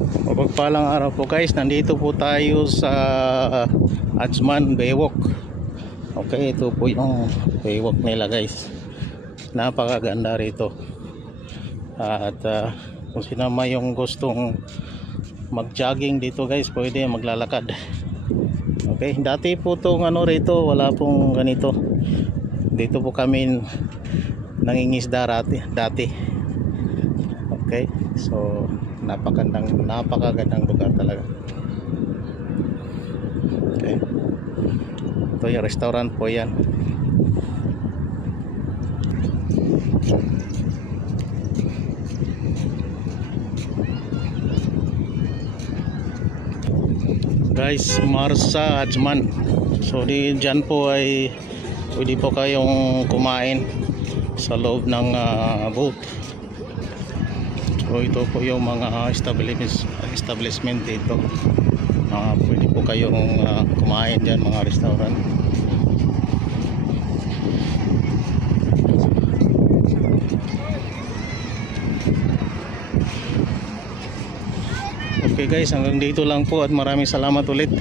Mapagpalang araw po guys, nandito po tayo sa Ajman Baywalk. Okay, ito po yung baywalk nila guys. Napakaganda rito. At kung sinama yung gustong mag-jogging dito guys, pwede maglalakad. Okay, dati po itong rito, wala pong ganito. Dito po kami nangingisda dati. Okay, so napakagandang lugar talaga. Okay, ito yung restaurant po yan. Guys, Marsa Ajman. So dyan po ay pwede po kayong kumain sa loob ng boat. So ito po yung mga establishment dito. Pwede po kayong kumain dyan, mga restaurant. Okay guys, hanggang dito lang po at maraming salamat ulit.